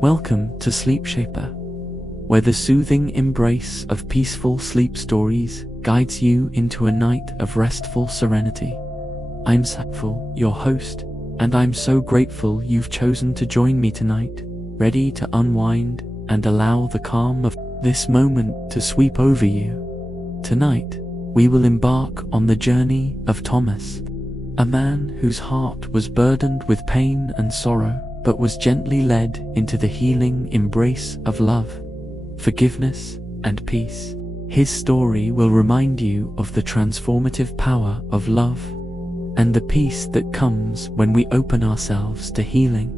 Welcome to Sleep Shaper, where the soothing embrace of peaceful sleep stories guides you into a night of restful serenity. I'm Sackful, your host, and I'm so grateful you've chosen to join me tonight, ready to unwind and allow the calm of this moment to sweep over you. Tonight, we will embark on the journey of Thomas, a man whose heart was burdened with pain and sorrow, but was gently led into the healing embrace of love, forgiveness, and peace. His story will remind you of the transformative power of love and the peace that comes when we open ourselves to healing.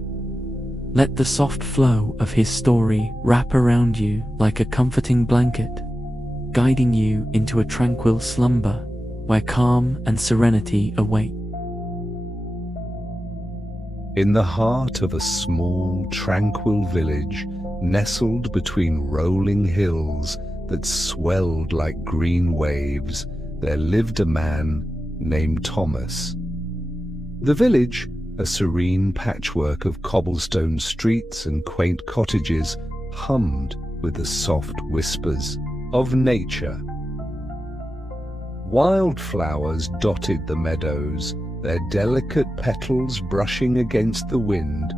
Let the soft flow of his story wrap around you like a comforting blanket, guiding you into a tranquil slumber where calm and serenity await. In the heart of a small, tranquil village, nestled between rolling hills that swelled like green waves, there lived a man named Thomas. The village, a serene patchwork of cobblestone streets and quaint cottages, hummed with the soft whispers of nature. Wildflowers dotted the meadows, their delicate petals brushing against the wind,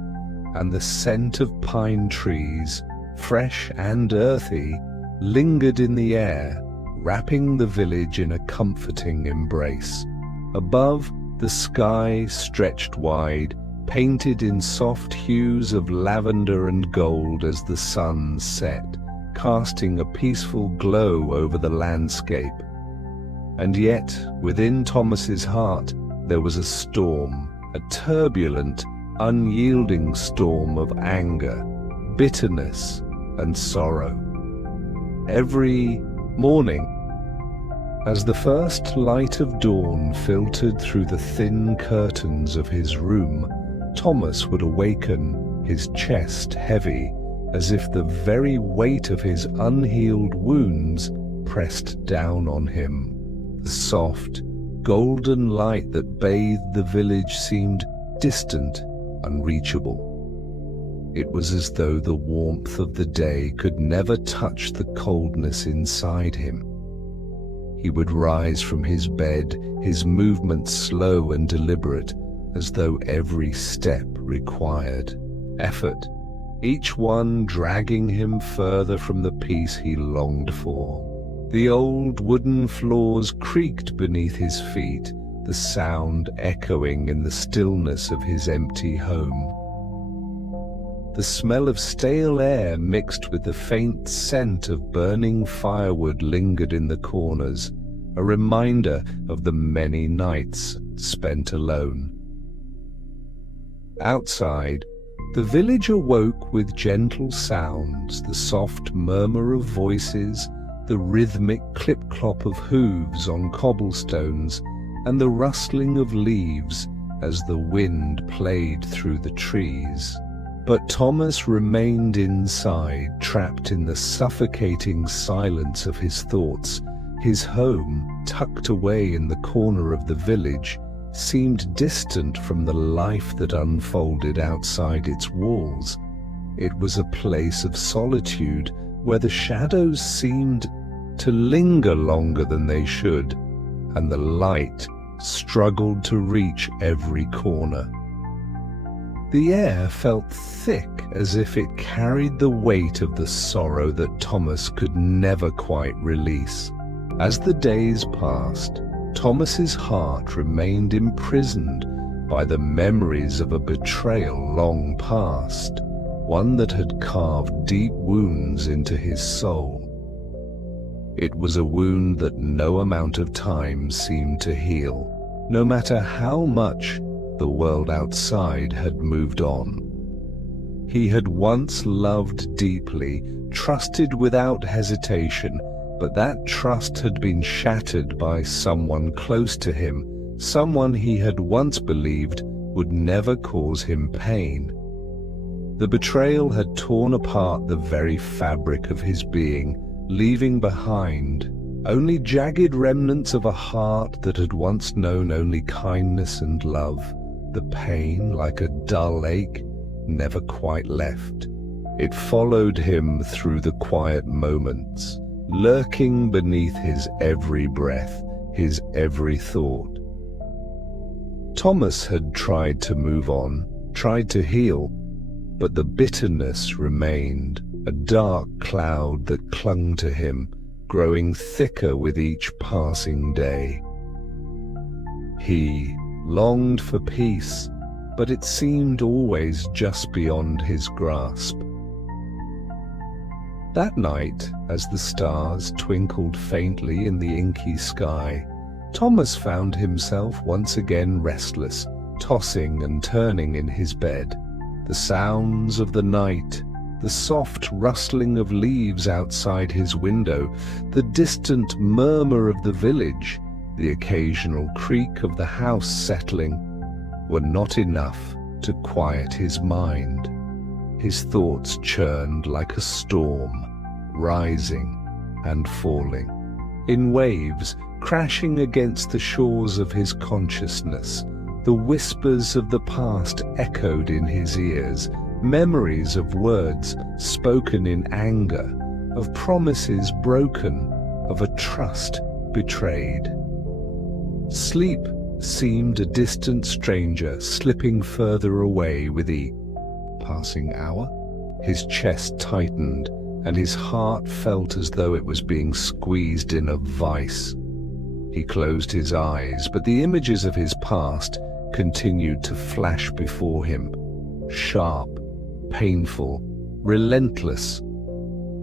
and the scent of pine trees, fresh and earthy, lingered in the air, wrapping the village in a comforting embrace. Above, the sky stretched wide, painted in soft hues of lavender and gold as the sun set, casting a peaceful glow over the landscape. And yet, within Thomas's heart, there was a storm, a turbulent, unyielding storm of anger, bitterness, and sorrow. Every morning, as the first light of dawn filtered through the thin curtains of his room, Thomas would awaken, his chest heavy, as if the very weight of his unhealed wounds pressed down on him. The soft, golden light that bathed the village seemed distant, unreachable. It was as though the warmth of the day could never touch the coldness inside him. He would rise from his bed, his movements slow and deliberate, as though every step required effort, each one dragging him further from the peace he longed for. The old wooden floors creaked beneath his feet, the sound echoing in the stillness of his empty home. The smell of stale air mixed with the faint scent of burning firewood lingered in the corners, a reminder of the many nights spent alone. Outside, the village awoke with gentle sounds, the soft murmur of voices, the rhythmic clip-clop of hooves on cobblestones, and the rustling of leaves as the wind played through the trees. But Thomas remained inside, trapped in the suffocating silence of his thoughts. His home, tucked away in the corner of the village, seemed distant from the life that unfolded outside its walls. It was a place of solitude where the shadows seemed to linger longer than they should, and the light struggled to reach every corner. The air felt thick, as if it carried the weight of the sorrow that Thomas could never quite release. As the days passed, Thomas's heart remained imprisoned by the memories of a betrayal long past, one that had carved deep wounds into his soul. It was a wound that no amount of time seemed to heal, no matter how much the world outside had moved on. He had once loved deeply, trusted without hesitation, but that trust had been shattered by someone close to him, someone he had once believed would never cause him pain. The betrayal had torn apart the very fabric of his being, leaving behind only jagged remnants of a heart that had once known only kindness and love. The pain, like a dull ache, never quite left. It followed him through the quiet moments, lurking beneath his every breath, his every thought. Thomas had tried to move on, tried to heal, but the bitterness remained, a dark cloud that clung to him, growing thicker with each passing day. He longed for peace, but it seemed always just beyond his grasp. That night, as the stars twinkled faintly in the inky sky, Thomas found himself once again restless, tossing and turning in his bed. The sounds of the night, the soft rustling of leaves outside his window, the distant murmur of the village, the occasional creak of the house settling, were not enough to quiet his mind. His thoughts churned like a storm, rising and falling, in waves crashing against the shores of his consciousness. The whispers of the past echoed in his ears, memories of words spoken in anger, of promises broken, of a trust betrayed. Sleep seemed a distant stranger slipping further away with each passing hour. His chest tightened, and his heart felt as though it was being squeezed in a vice. He closed his eyes, but the images of his past continued to flash before him, sharp, painful, relentless.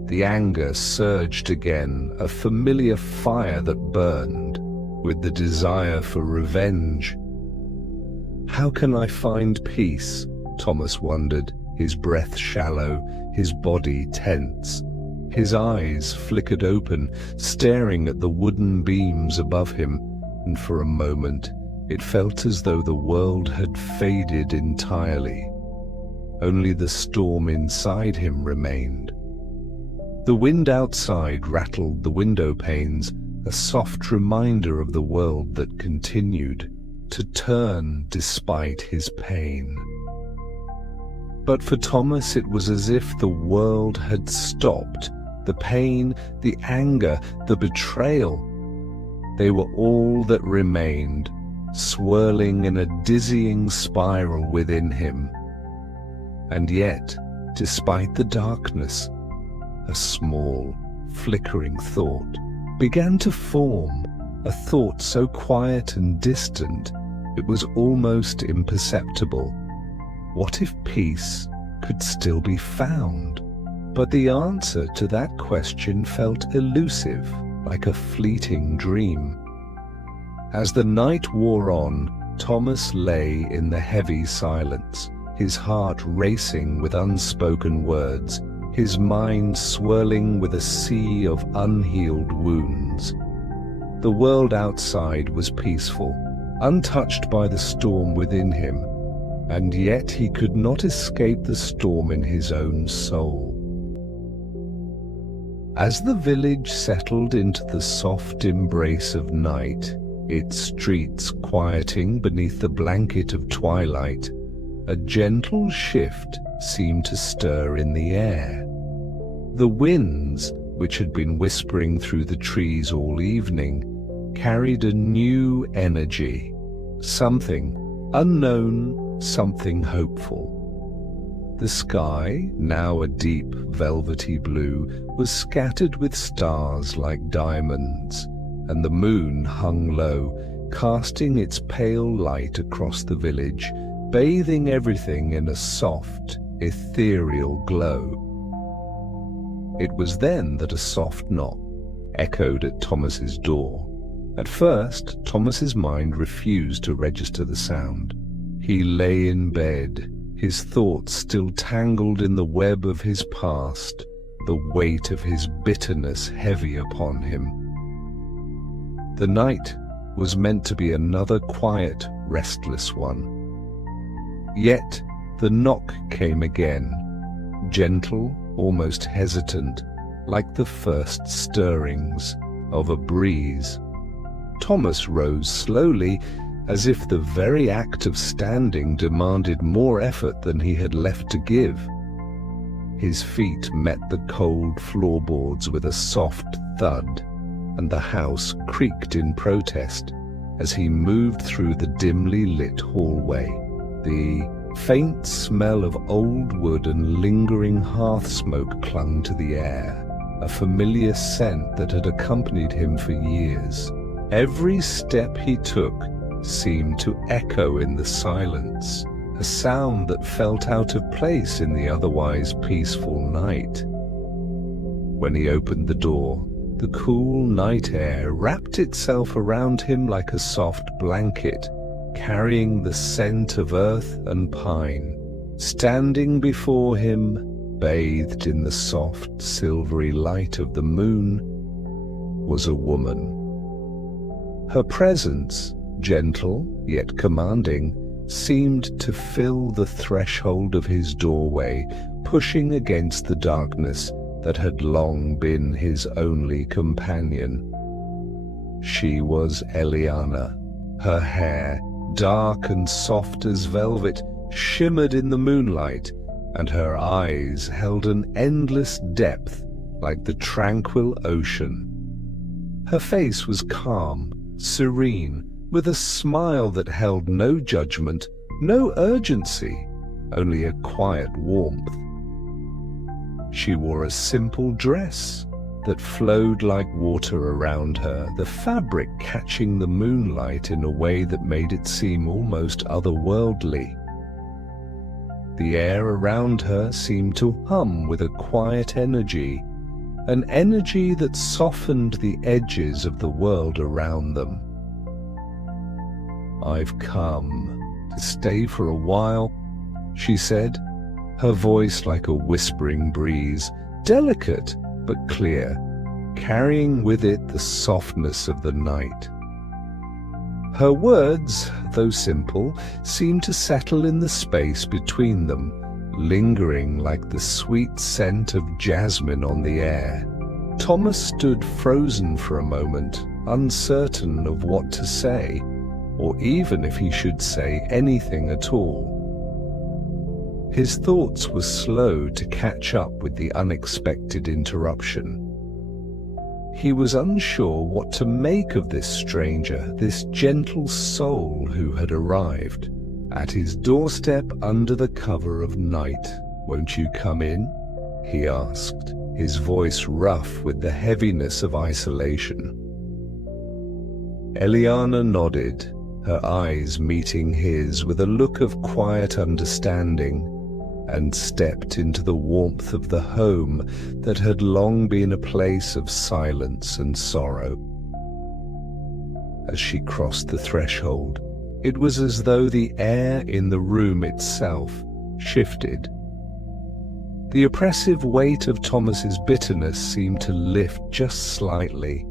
The anger surged again, a familiar fire that burned, with the desire for revenge. How can I find peace? Thomas wondered, his breath shallow, his body tense. His eyes flickered open, staring at the wooden beams above him, and for a moment it felt as though the world had faded entirely. Only the storm inside him remained. The wind outside rattled the window panes, a soft reminder of the world that continued to turn despite his pain. But for Thomas it was as if the world had stopped. The pain, the anger, the betrayal, they were all that remained, swirling in a dizzying spiral within him. And yet, despite the darkness, a small, flickering thought began to form, a thought so quiet and distant it was almost imperceptible. What if peace could still be found? But the answer to that question felt elusive, like a fleeting dream. As the night wore on, Thomas lay in the heavy silence, his heart racing with unspoken words, his mind swirling with a sea of unhealed wounds. The world outside was peaceful, untouched by the storm within him, and yet he could not escape the storm in his own soul. As the village settled into the soft embrace of night, its streets quieting beneath the blanket of twilight, a gentle shift seemed to stir in the air. The winds, which had been whispering through the trees all evening, carried a new energy, something unknown, something hopeful. The sky, now a deep velvety blue, was scattered with stars like diamonds, and the moon hung low, casting its pale light across the village, bathing everything in a soft, ethereal glow. It was then that a soft knock echoed at Thomas's door. At first, Thomas's mind refused to register the sound. He lay in bed, his thoughts still tangled in the web of his past, the weight of his bitterness heavy upon him. The night was meant to be another quiet, restless one. Yet the knock came again, gentle, almost hesitant, like the first stirrings of a breeze. Thomas rose slowly, as if the very act of standing demanded more effort than he had left to give. His feet met the cold floorboards with a soft thud, and the house creaked in protest as he moved through the dimly lit hallway. The faint smell of old wood and lingering hearth smoke clung to the air, a familiar scent that had accompanied him for years. Every step he took seemed to echo in the silence, a sound that felt out of place in the otherwise peaceful night. When he opened the door, the cool night air wrapped itself around him like a soft blanket, carrying the scent of earth and pine. Standing before him, bathed in the soft, silvery light of the moon, was a woman. Her presence, gentle yet commanding, seemed to fill the threshold of his doorway, pushing against the darkness that had long been his only companion. She was Eliana. Her hair, dark and soft as velvet, shimmered in the moonlight, and her eyes held an endless depth like the tranquil ocean. Her face was calm, serene, with a smile that held no judgment, no urgency, only a quiet warmth. She wore a simple dress that flowed like water around her, the fabric catching the moonlight in a way that made it seem almost otherworldly. The air around her seemed to hum with a quiet energy, an energy that softened the edges of the world around them. "I've come to stay for a while," she said, her voice like a whispering breeze, delicate but clear, carrying with it the softness of the night. Her words, though simple, seemed to settle in the space between them, lingering like the sweet scent of jasmine on the air. Thomas stood frozen for a moment, uncertain of what to say, or even if he should say anything at all. His thoughts were slow to catch up with the unexpected interruption. He was unsure what to make of this stranger, this gentle soul who had arrived. At his doorstep under the cover of night. "Won't you come in?" he asked, his voice rough with the heaviness of isolation. Eliana nodded, her eyes meeting his with a look of quiet understanding, and stepped into the warmth of the home that had long been a place of silence and sorrow. As she crossed the threshold, it was as though the air in the room itself shifted. The oppressive weight of Thomas's bitterness seemed to lift just slightly,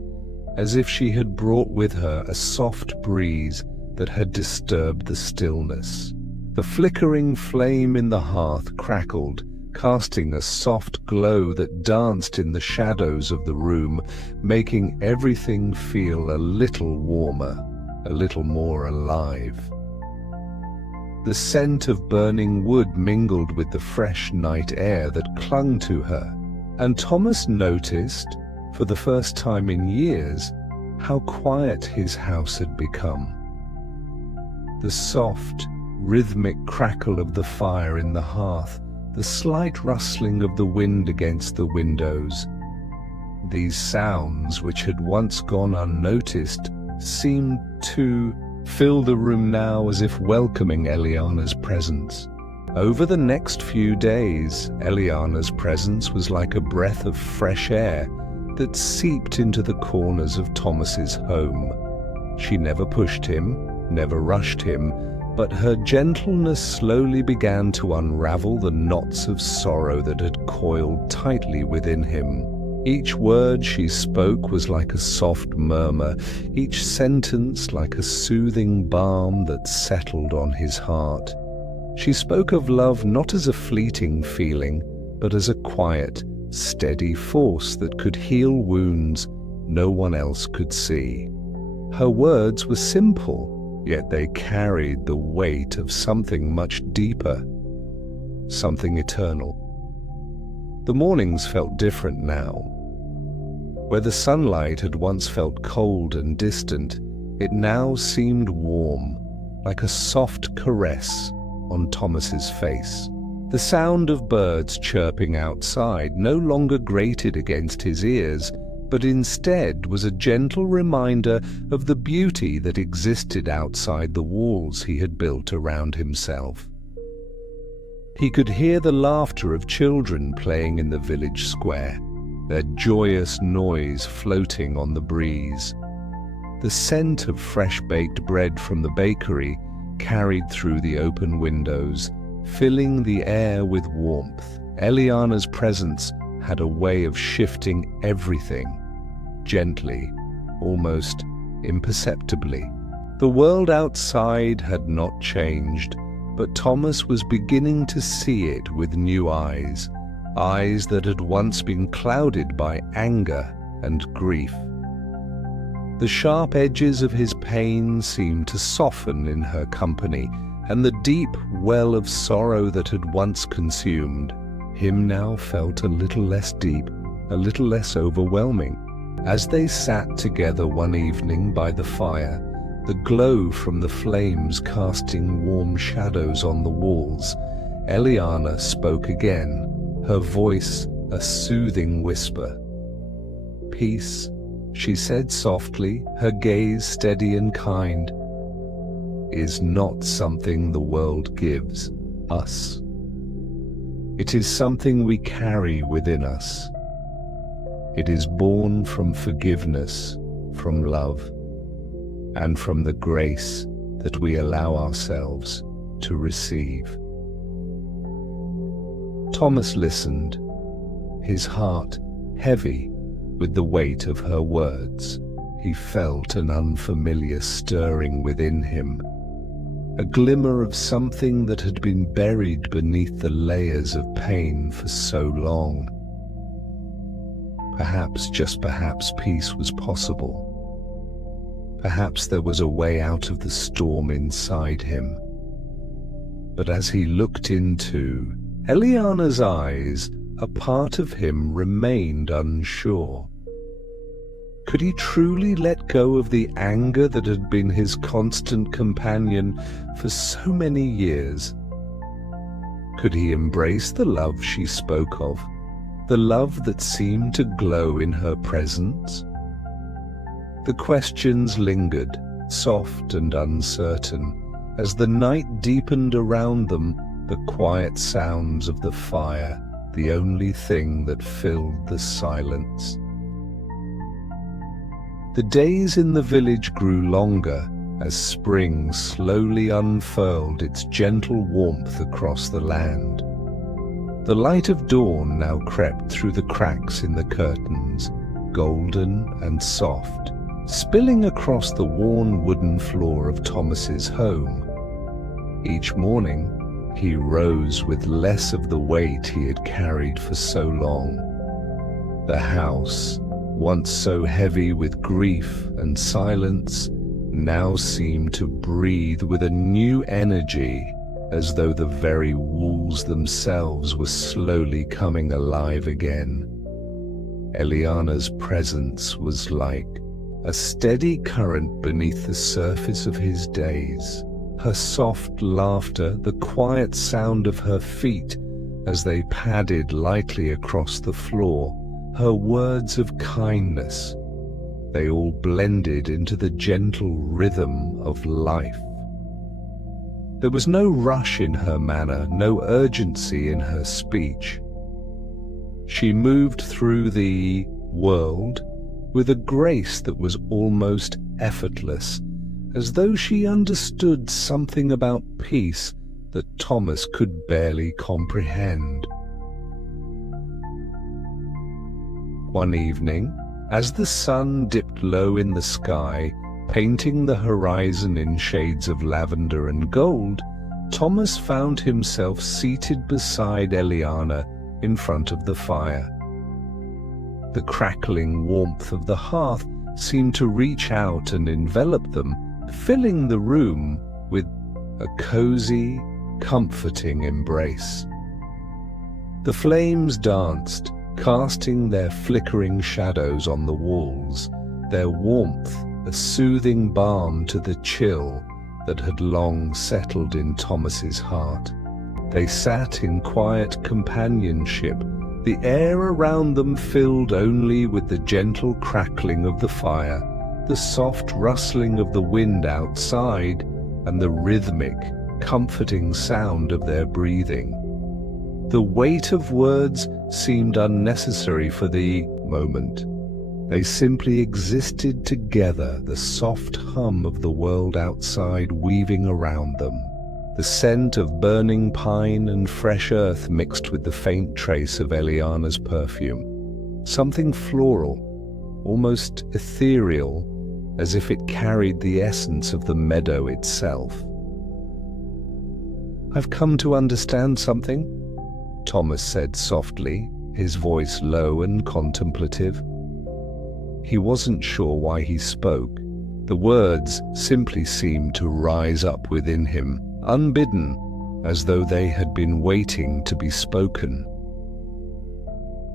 as if she had brought with her a soft breeze that had disturbed the stillness. The flickering flame in the hearth crackled, casting a soft glow that danced in the shadows of the room, making everything feel a little warmer, a little more alive. The scent of burning wood mingled with the fresh night air that clung to her, and Thomas noticed, for the first time in years, how quiet his house had become. The soft, rhythmic crackle of the fire in the hearth, the slight rustling of the wind against the windows. These sounds, which had once gone unnoticed, seemed to fill the room now as if welcoming Eliana's presence. Over the next few days, Eliana's presence was like a breath of fresh air that seeped into the corners of Thomas's home. She never pushed him, never rushed him, but her gentleness slowly began to unravel the knots of sorrow that had coiled tightly within him. Each word she spoke was like a soft murmur, each sentence like a soothing balm that settled on his heart. She spoke of love not as a fleeting feeling, but as a quiet, steady force that could heal wounds no one else could see. Her words were simple, yet they carried the weight of something much deeper, something eternal. The mornings felt different now. Where the sunlight had once felt cold and distant, it now seemed warm, like a soft caress on Thomas's face. The sound of birds chirping outside no longer grated against his ears, but instead was a gentle reminder of the beauty that existed outside the walls he had built around himself. He could hear the laughter of children playing in the village square, their joyous noise floating on the breeze. The scent of fresh-baked bread from the bakery carried through the open windows, filling the air with warmth. Eliana's presence had a way of shifting everything, gently, almost imperceptibly. The world outside had not changed, but Thomas was beginning to see it with new eyes, eyes that had once been clouded by anger and grief. The sharp edges of his pain seemed to soften in her company, and the deep well of sorrow that had once consumed him now felt a little less deep, a little less overwhelming. As they sat together one evening by the fire, the glow from the flames casting warm shadows on the walls, Eliana spoke again, her voice a soothing whisper. "Peace," she said softly, her gaze steady and kind, "is not something the world gives us. It is something we carry within us. It is born from forgiveness, from love, and from the grace that we allow ourselves to receive." Thomas listened, his heart heavy with the weight of her words. He felt an unfamiliar stirring within him, a glimmer of something that had been buried beneath the layers of pain for so long. Perhaps, just perhaps, peace was possible. Perhaps there was a way out of the storm inside him. But as he looked into Eliana's eyes, a part of him remained unsure. Could he truly let go of the anger that had been his constant companion for so many years? Could he embrace the love she spoke of, the love that seemed to glow in her presence? The questions lingered, soft and uncertain, as the night deepened around them, the quiet sounds of the fire, the only thing that filled the silence. The days in the village grew longer as spring slowly unfurled its gentle warmth across the land. The light of dawn now crept through the cracks in the curtains, golden and soft, spilling across the worn wooden floor of Thomas's home. Each morning, he rose with less of the weight he had carried for so long. The house, once so heavy with grief and silence, now seemed to breathe with a new energy, as though the very walls themselves were slowly coming alive again. Eliana's presence was like a steady current beneath the surface of his days. Her soft laughter, the quiet sound of her feet as they padded lightly across the floor, her words of kindness, they all blended into the gentle rhythm of life. There was no rush in her manner, no urgency in her speech. She moved through the world with a grace that was almost effortless, as though she understood something about peace that Thomas could barely comprehend. One evening, as the sun dipped low in the sky, painting the horizon in shades of lavender and gold, Thomas found himself seated beside Eliana in front of the fire. The crackling warmth of the hearth seemed to reach out and envelop them, filling the room with a cozy, comforting embrace. The flames danced, casting their flickering shadows on the walls, their warmth a soothing balm to the chill that had long settled in Thomas's heart. They sat in quiet companionship, the air around them filled only with the gentle crackling of the fire, the soft rustling of the wind outside, and the rhythmic, comforting sound of their breathing. The weight of words seemed unnecessary for the moment. They simply existed together, the soft hum of the world outside weaving around them, the scent of burning pine and fresh earth mixed with the faint trace of Eliana's perfume. Something floral, almost ethereal, as if it carried the essence of the meadow itself. "I've come to understand something," Thomas said softly, his voice low and contemplative. He wasn't sure why he spoke. The words simply seemed to rise up within him, unbidden, as though they had been waiting to be spoken.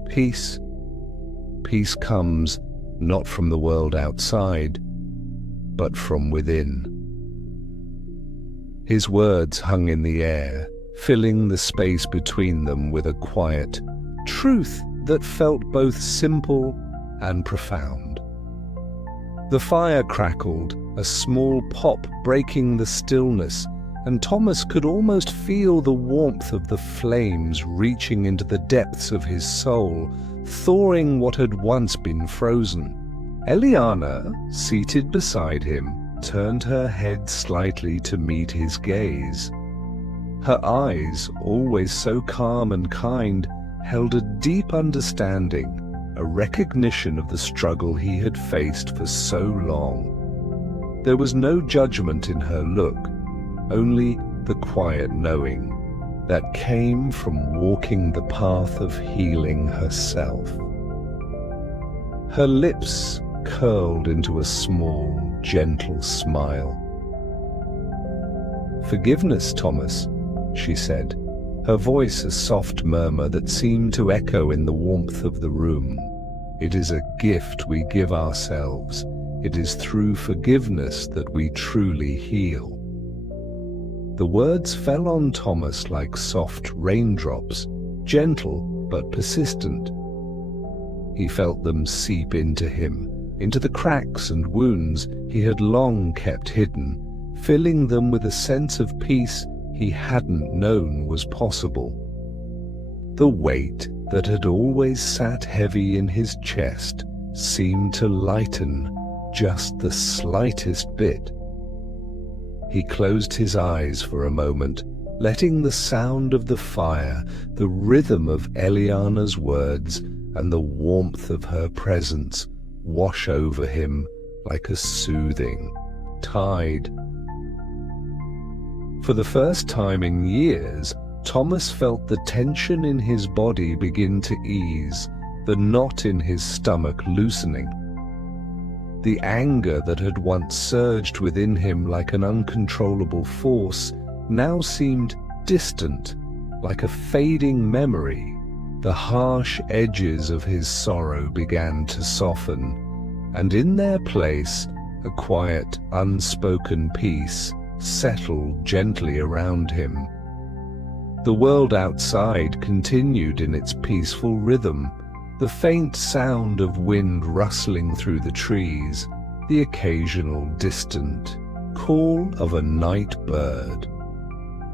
Peace. Peace comes not from the world outside, but from within. His words hung in the air, filling the space between them with a quiet truth that felt both simple and profound. The fire crackled, a small pop breaking the stillness, and Thomas could almost feel the warmth of the flames reaching into the depths of his soul, thawing what had once been frozen. Eliana, seated beside him, turned her head slightly to meet his gaze. Her eyes, always so calm and kind, held a deep understanding, a recognition of the struggle he had faced for so long. There was no judgment in her look, only the quiet knowing that came from walking the path of healing herself. Her lips curled into a small, gentle smile. "Forgiveness, Thomas," she said, her voice a soft murmur that seemed to echo in the warmth of the room. "It is a gift we give ourselves. It is through forgiveness that we truly heal." The words fell on Thomas like soft raindrops, gentle but persistent. He felt them seep into him, into the cracks and wounds he had long kept hidden, filling them with a sense of peace he hadn't known was possible. The weight that had always sat heavy in his chest seemed to lighten just the slightest bit. He closed his eyes for a moment, letting the sound of the fire, the rhythm of Eliana's words, and the warmth of her presence wash over him like a soothing tide. For the first time in years, Thomas felt the tension in his body begin to ease, the knot in his stomach loosening. The anger that had once surged within him like an uncontrollable force now seemed distant, like a fading memory. The harsh edges of his sorrow began to soften, and in their place, a quiet, unspoken peace settled gently around him. The world outside continued in its peaceful rhythm, the faint sound of wind rustling through the trees, the occasional distant call of a night bird.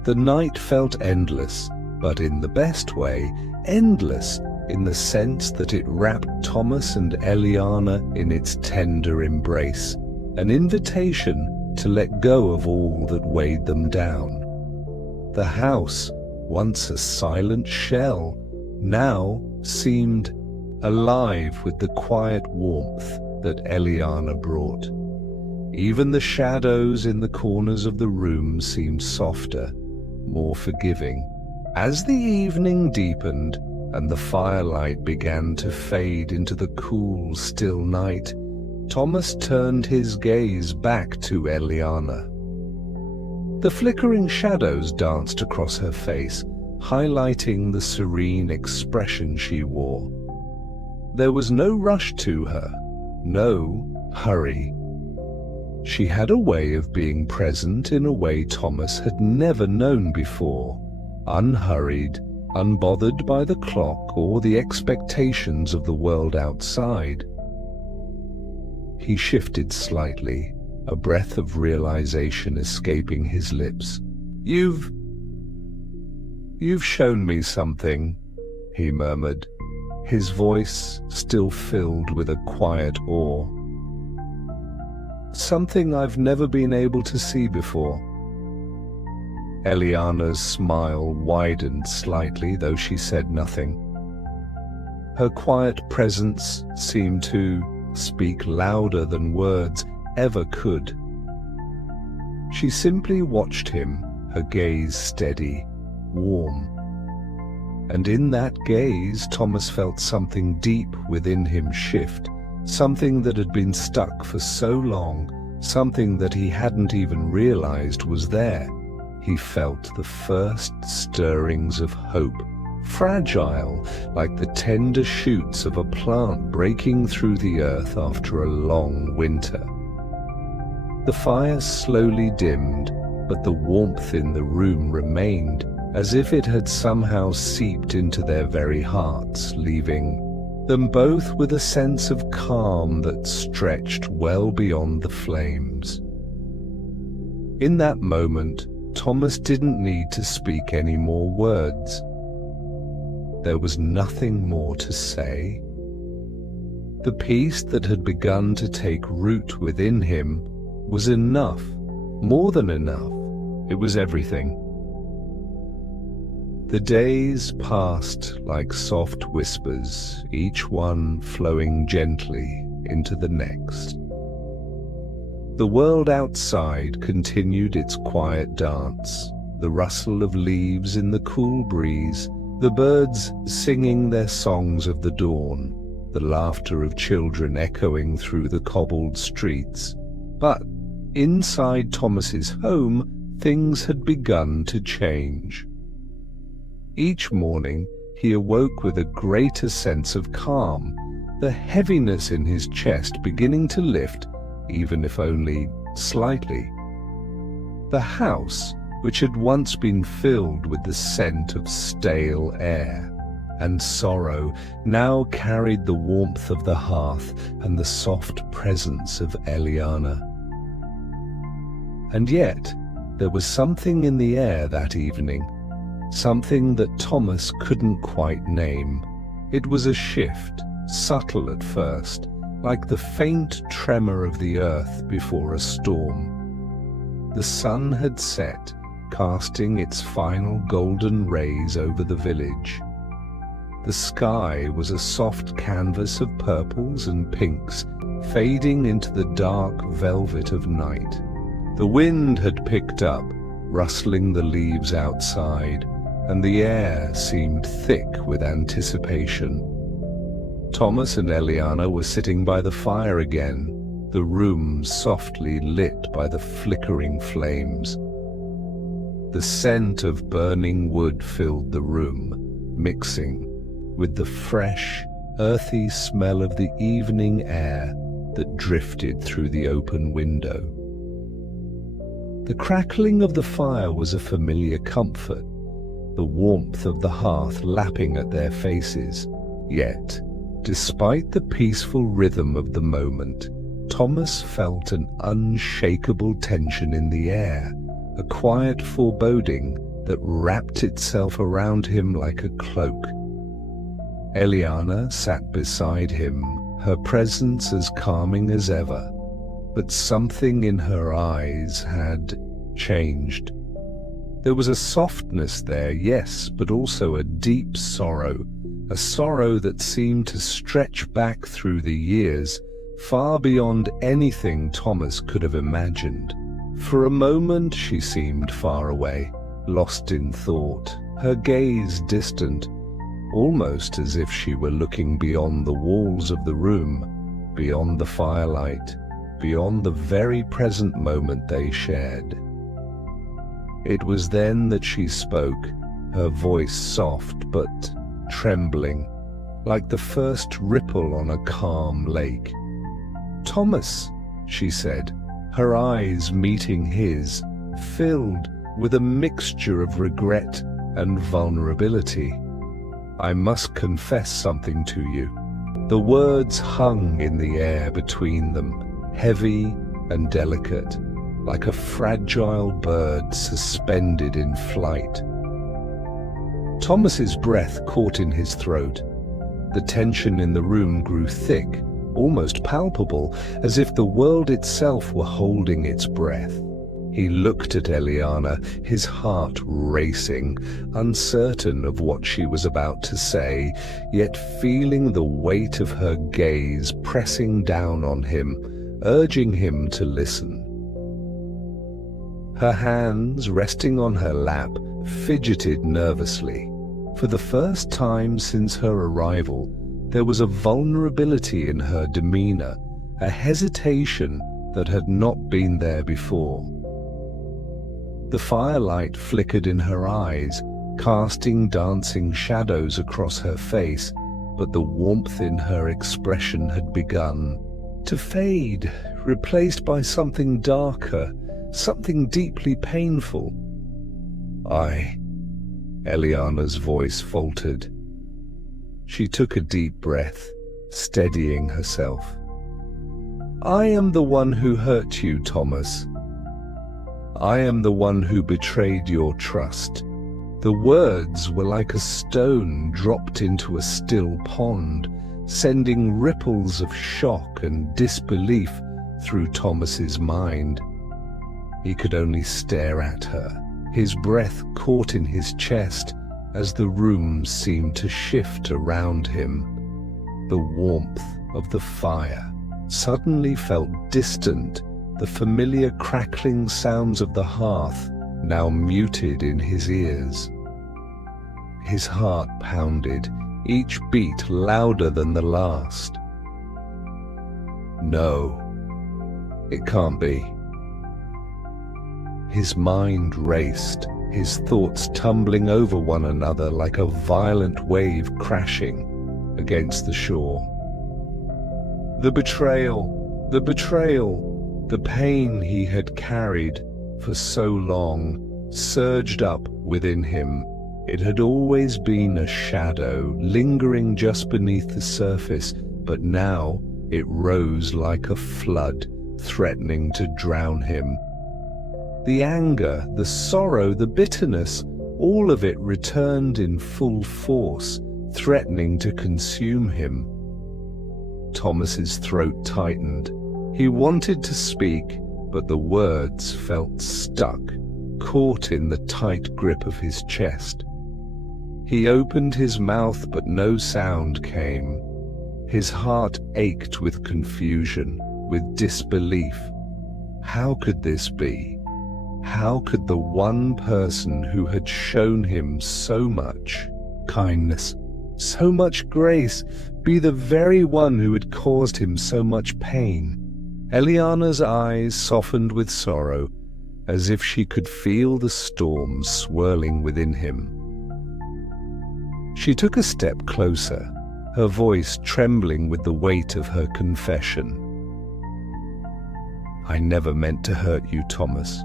The night felt endless, but in the best way, endless in the sense that it wrapped Thomas and Eliana in its tender embrace, an invitation to let go of all that weighed them down. The house, once a silent shell, now seemed alive with the quiet warmth that Eliana brought. Even the shadows in the corners of the room seemed softer, more forgiving. As the evening deepened and the firelight began to fade into the cool, still night, Thomas turned his gaze back to Eliana. The flickering shadows danced across her face, highlighting the serene expression she wore. There was no rush to her, no hurry. She had a way of being present in a way Thomas had never known before, unhurried, unbothered by the clock or the expectations of the world outside. He shifted slightly, a breath of realization escaping his lips. You've shown me something," he murmured, his voice still filled with a quiet awe. "Something I've never been able to see before." Eliana's smile widened slightly, though she said nothing. Her quiet presence seemed to speak louder than words ever could. She simply watched him, her gaze steady, warm. And in that gaze, Thomas felt something deep within him shift, something that had been stuck for so long, something that he hadn't even realized was there. He felt the first stirrings of hope, fragile like the tender shoots of a plant breaking through the earth after a long winter. The fire slowly dimmed, but the warmth in the room remained, as if it had somehow seeped into their very hearts, leaving them both with a sense of calm that stretched well beyond the flames. In that moment, Thomas didn't need to speak any more words. There was nothing more to say. The peace that had begun to take root within him was enough, more than enough. It was everything. The days passed like soft whispers, each one flowing gently into the next. The world outside continued its quiet dance, the rustle of leaves in the cool breeze, the birds singing their songs of the dawn, the laughter of children echoing through the cobbled streets. But inside Thomas's home, things had begun to change. Each morning, he awoke with a greater sense of calm, the heaviness in his chest beginning to lift, even if only slightly. The house, which had once been filled with the scent of stale air and sorrow, now carried the warmth of the hearth and the soft presence of Eliana. And yet, there was something in the air that evening, something that Thomas couldn't quite name. It was a shift, subtle at first, like the faint tremor of the earth before a storm. The sun had set, casting its final golden rays over the village. The sky was a soft canvas of purples and pinks, fading into the dark velvet of night. The wind had picked up, rustling the leaves outside, and the air seemed thick with anticipation. Thomas and Eliana were sitting by the fire again, the room softly lit by the flickering flames. The scent of burning wood filled the room, mixing with the fresh, earthy smell of the evening air that drifted through the open window. The crackling of the fire was a familiar comfort, the warmth of the hearth lapping at their faces. Yet, despite the peaceful rhythm of the moment, Thomas felt an unshakable tension in the air, a quiet foreboding that wrapped itself around him like a cloak. Eliana sat beside him, her presence as calming as ever, but something in her eyes had changed. There was a softness there, yes, but also a deep sorrow, a sorrow that seemed to stretch back through the years, far beyond anything Thomas could have imagined. For a moment she seemed far away, lost in thought, her gaze distant, almost as if she were looking beyond the walls of the room, beyond the firelight, beyond the very present moment they shared. It was then that she spoke, her voice soft but trembling, like the first ripple on a calm lake. "Thomas," she said, her eyes meeting his, filled with a mixture of regret and vulnerability. "I must confess something to you." The words hung in the air between them, heavy and delicate, like a fragile bird suspended in flight. Thomas's breath caught in his throat. The tension in the room grew thick, almost palpable, as if the world itself were holding its breath. He looked at Eliana, his heart racing, uncertain of what she was about to say, yet feeling the weight of her gaze pressing down on him, urging him to listen. Her hands, resting on her lap, fidgeted nervously. For the first time since her arrival, there was a vulnerability in her demeanor, a hesitation that had not been there before. The firelight flickered in her eyes, casting dancing shadows across her face, but the warmth in her expression had begun to fade, replaced by something darker, something deeply painful. Eliana's voice faltered. She took a deep breath, steadying herself. "I am the one who hurt you, Thomas. I am the one who betrayed your trust." The words were like a stone dropped into a still pond, sending ripples of shock and disbelief through Thomas's mind. He could only stare at her, his breath caught in his chest as the room seemed to shift around him. The warmth of the fire suddenly felt distant, the familiar crackling sounds of the hearth now muted in his ears. His heart pounded, each beat louder than the last. No, it can't be. His mind raced, his thoughts tumbling over one another like a violent wave crashing against the shore. The betrayal, the pain he had carried for so long surged up within him. It had always been a shadow, lingering just beneath the surface, but now it rose like a flood, threatening to drown him. The anger, the sorrow, the bitterness, all of it returned in full force, threatening to consume him. Thomas's throat tightened. He wanted to speak, but the words felt stuck, caught in the tight grip of his chest. He opened his mouth, but no sound came. His heart ached with confusion, with disbelief. How could this be? How could the one person who had shown him so much kindness, so much grace, be the very one who had caused him so much pain? Eliana's eyes softened with sorrow, as if she could feel the storm swirling within him. She took a step closer, her voice trembling with the weight of her confession. "I never meant to hurt you, Thomas.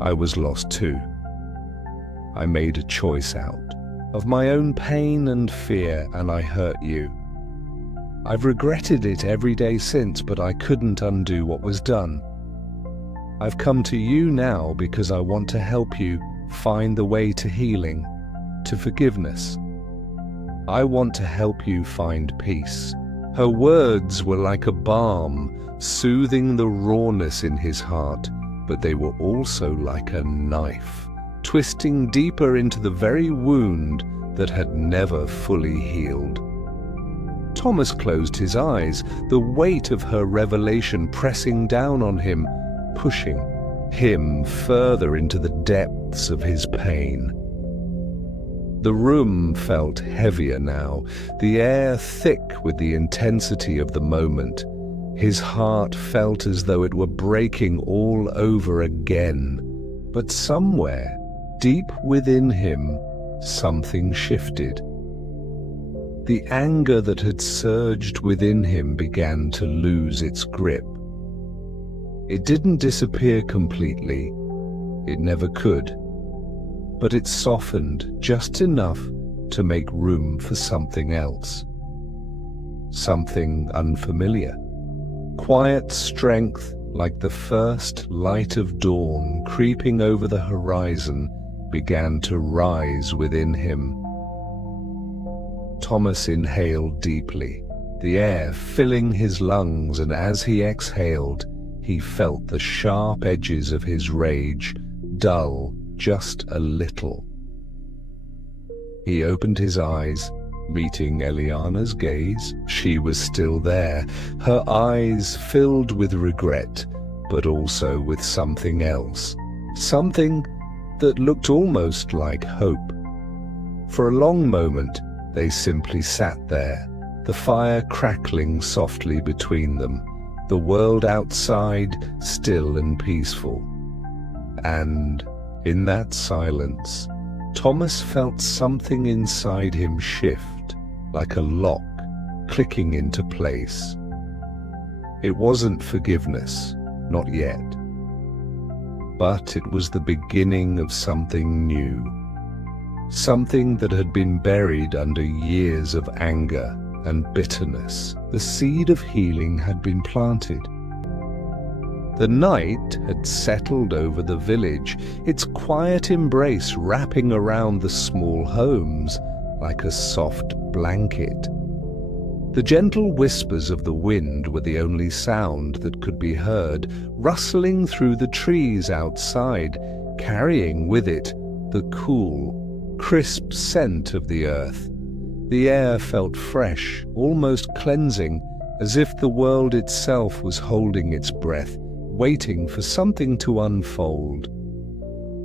I was lost too. I made a choice out of my own pain and fear, and I hurt you. I've regretted it every day since, but I couldn't undo what was done. I've come to you now because I want to help you find the way to healing, to forgiveness. I want to help you find peace." Her words were like a balm, soothing the rawness in his heart, but they were also like a knife, twisting deeper into the very wound that had never fully healed. Thomas closed his eyes, the weight of her revelation pressing down on him, pushing him further into the depths of his pain. The room felt heavier now, the air thick with the intensity of the moment. His heart felt as though it were breaking all over again, but somewhere, deep within him, something shifted. The anger that had surged within him began to lose its grip. It didn't disappear completely. It never could. But it softened just enough to make room for something else. Something unfamiliar. Quiet strength, like the first light of dawn creeping over the horizon, began to rise within him. Thomas inhaled deeply, the air filling his lungs, and as he exhaled, he felt the sharp edges of his rage dull just a little. He opened his eyes, meeting Eliana's gaze. She was still there, her eyes filled with regret, but also with something else. Something that looked almost like hope. For a long moment, they simply sat there, the fire crackling softly between them, the world outside still and peaceful. And in that silence, Thomas felt something inside him shift, like a lock clicking into place. It wasn't forgiveness, not yet. But it was the beginning of something new. Something that had been buried under years of anger and bitterness. The seed of healing had been planted. The night had settled over the village, its quiet embrace wrapping around the small homes like a soft blanket. The gentle whispers of the wind were the only sound that could be heard, rustling through the trees outside, carrying with it the cool, crisp scent of the earth. The air felt fresh, almost cleansing, as if the world itself was holding its breath, waiting for something to unfold.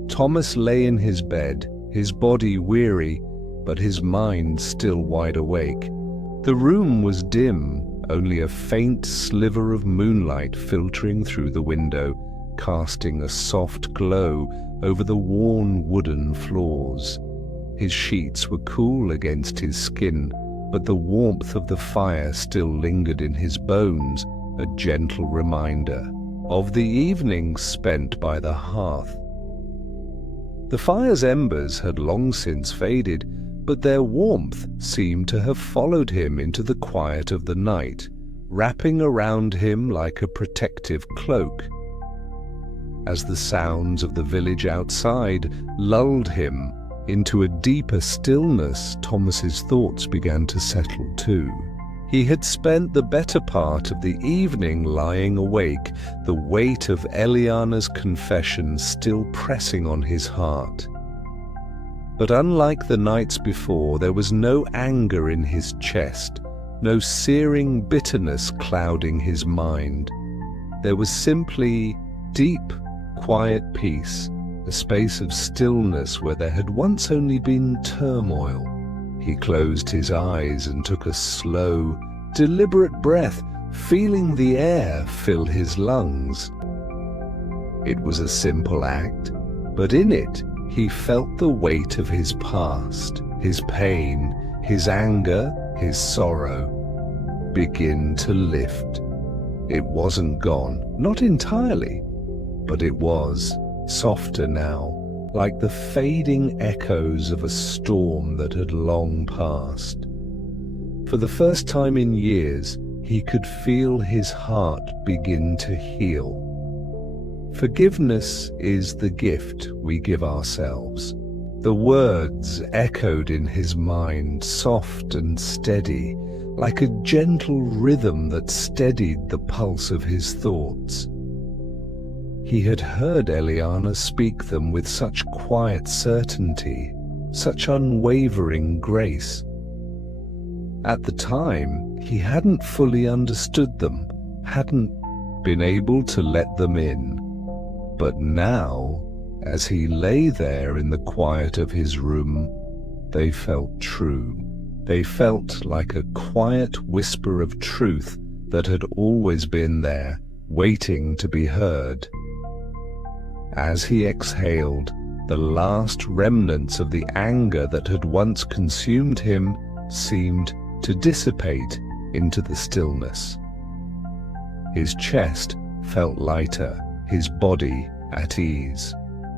Thomas lay in his bed, his body weary, but his mind still wide awake. The room was dim, only a faint sliver of moonlight filtering through the window, casting a soft glow over the worn wooden floors. His sheets were cool against his skin, but the warmth of the fire still lingered in his bones, a gentle reminder of the evenings spent by the hearth. The fire's embers had long since faded, but their warmth seemed to have followed him into the quiet of the night, wrapping around him like a protective cloak. As the sounds of the village outside lulled him into a deeper stillness, Thomas's thoughts began to settle too. He had spent the better part of the evening lying awake, the weight of Eliana's confession still pressing on his heart. But unlike the nights before, there was no anger in his chest, no searing bitterness clouding his mind. There was simply deep, quiet peace, a space of stillness where there had once only been turmoil. He closed his eyes and took a slow, deliberate breath, feeling the air fill his lungs. It was a simple act, but in it he felt the weight of his past, his pain, his anger, his sorrow begin to lift. It wasn't gone, not entirely, but it was softer now, like the fading echoes of a storm that had long passed. For the first time in years, he could feel his heart begin to heal. Forgiveness is the gift we give ourselves. The words echoed in his mind, soft and steady, like a gentle rhythm that steadied the pulse of his thoughts. He had heard Eliana speak them with such quiet certainty, such unwavering grace. At the time, he hadn't fully understood them, hadn't been able to let them in. But now, as he lay there in the quiet of his room, they felt true. They felt like a quiet whisper of truth that had always been there, waiting to be heard. As he exhaled, The last remnants of the anger that had once consumed him seemed to dissipate into the stillness. His chest felt lighter, his body at ease.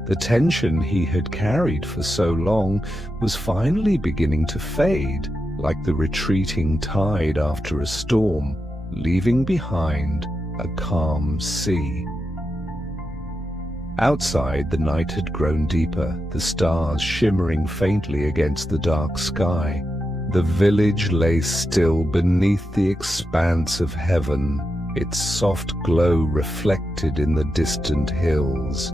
The tension he had carried for so long was finally beginning to fade, like the retreating tide after a storm, leaving behind a calm sea. Outside, the night had grown deeper, the stars shimmering faintly against the dark sky. The village lay still beneath the expanse of heaven, its soft glow reflected in the distant hills.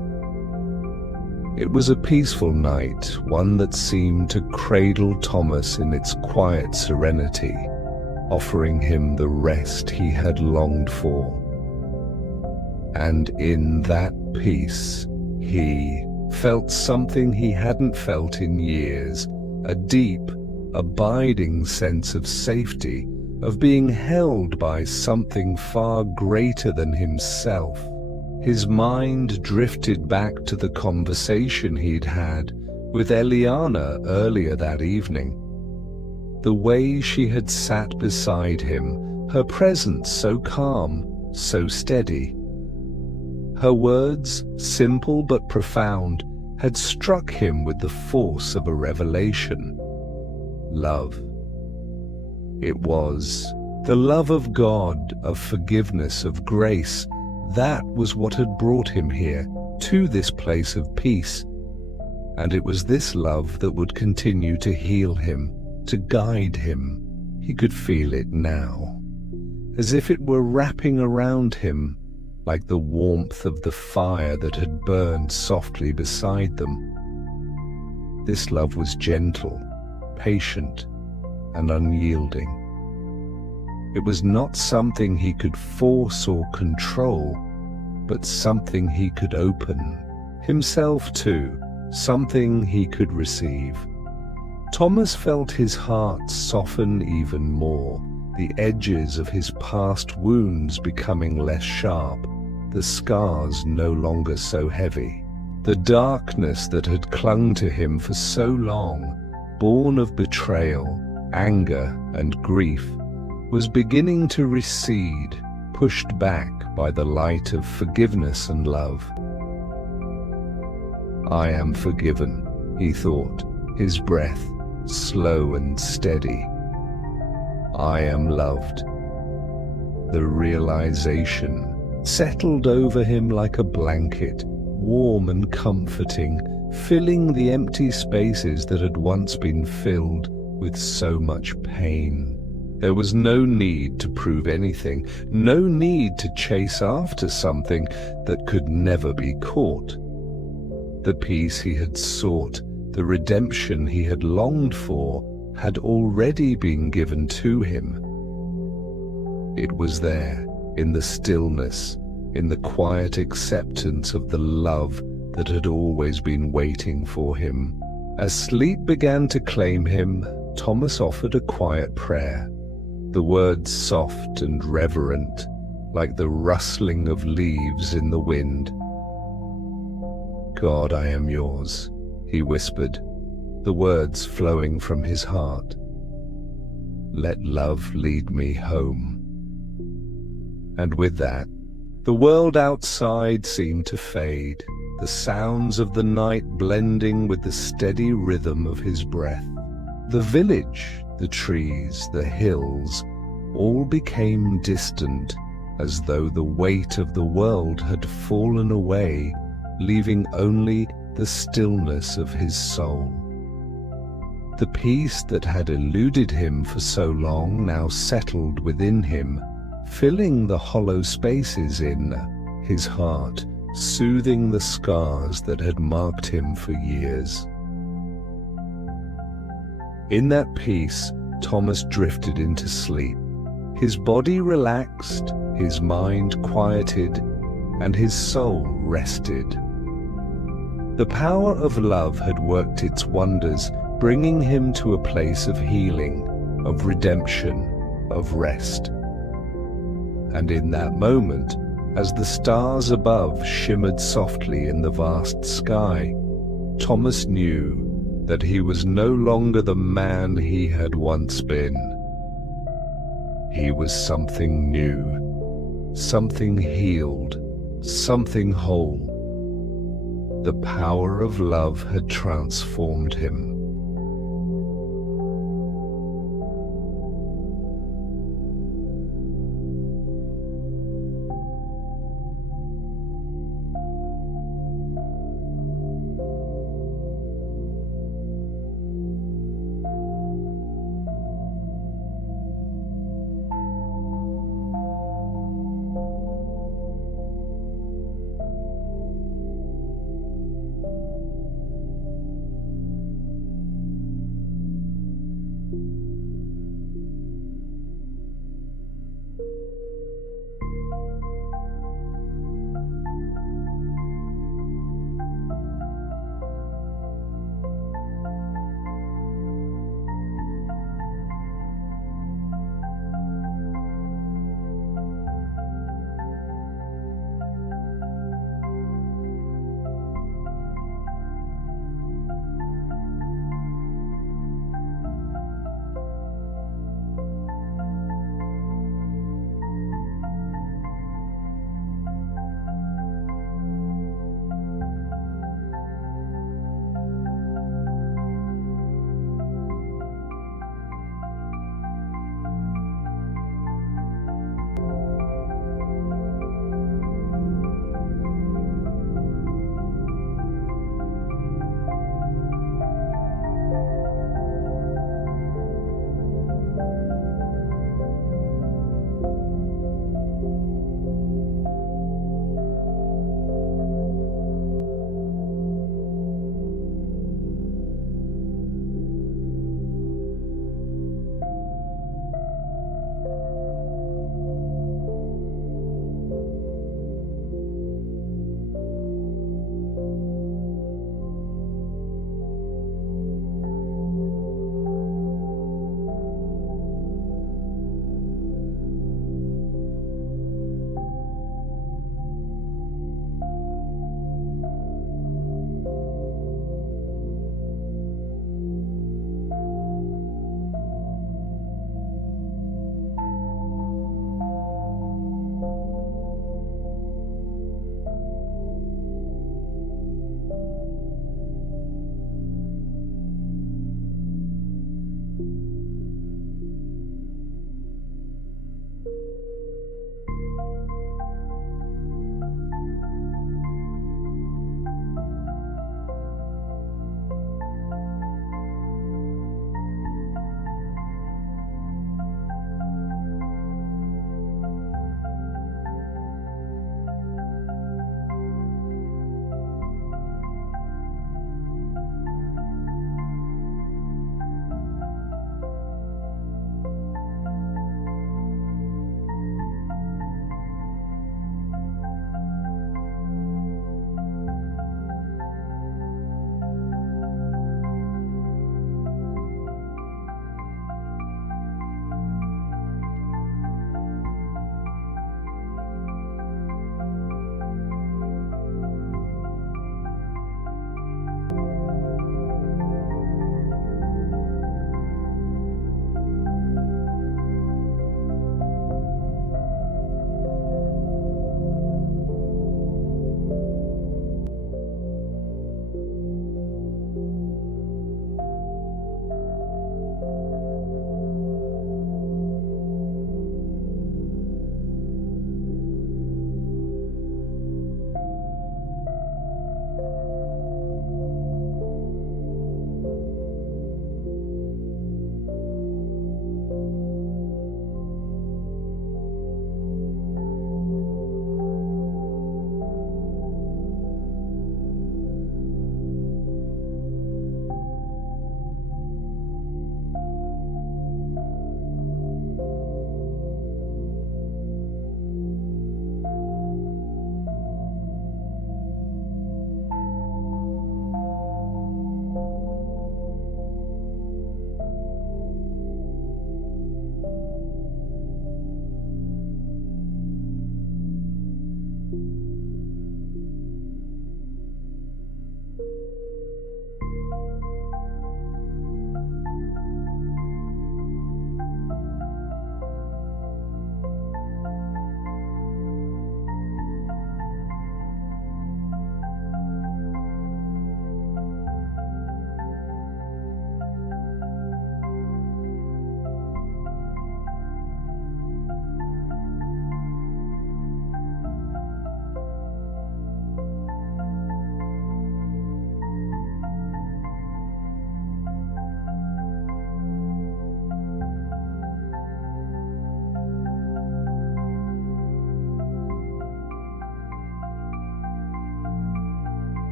It was a peaceful night, one that seemed to cradle Thomas in its quiet serenity, offering him the rest he had longed for. And in that peace, he felt something he hadn't felt in years, a deep, abiding sense of safety, of being held by something far greater than himself. His mind drifted back to the conversation he'd had with Eliana earlier that evening. The way she had sat beside him, her presence so calm, so steady. Her words, simple but profound, had struck him with the force of a revelation. Love. It was the love of God, of forgiveness, of grace. That was what had brought him here, to this place of peace. And it was this love that would continue to heal him, to guide him. He could feel it now, as if it were wrapping around him, like the warmth of the fire that had burned softly beside them. This love was gentle, patient, and unyielding. It was not something he could force or control, but something he could open himself to, something he could receive. Thomas felt his heart soften even more, the edges of his past wounds becoming less sharp, the scars no longer so heavy. The darkness that had clung to him for so long, born of betrayal, anger, and grief, was beginning to recede, pushed back by the light of forgiveness and love. I am forgiven, he thought, his breath slow and steady. I am loved. The realization settled over him like a blanket, warm and comforting, filling the empty spaces that had once been filled with so much pain. There was no need to prove anything, no need to chase after something that could never be caught. The peace he had sought, the redemption he had longed for, had already been given to him. It was there, in the stillness, in the quiet acceptance of the love that had always been waiting for him. As sleep began to claim him, Thomas offered a quiet prayer, the words soft and reverent, like the rustling of leaves in the wind. God, I am yours, he whispered, the words flowing from his heart. Let love lead me home. And with that, the world outside seemed to fade, the sounds of the night blending with the steady rhythm of his breath. The village, the trees, the hills, all became distant, as though the weight of the world had fallen away, leaving only the stillness of his soul. The peace that had eluded him for so long now settled within him, filling the hollow spaces in his heart, soothing the scars that had marked him for years. In that peace, Thomas drifted into sleep. His body relaxed, his mind quieted, and his soul rested. The power of love had worked its wonders, bringing him to a place of healing, of redemption, of rest. And in that moment, as the stars above shimmered softly in the vast sky, Thomas knew that he was no longer the man he had once been. He was something new, something healed, something whole. The power of love had transformed him.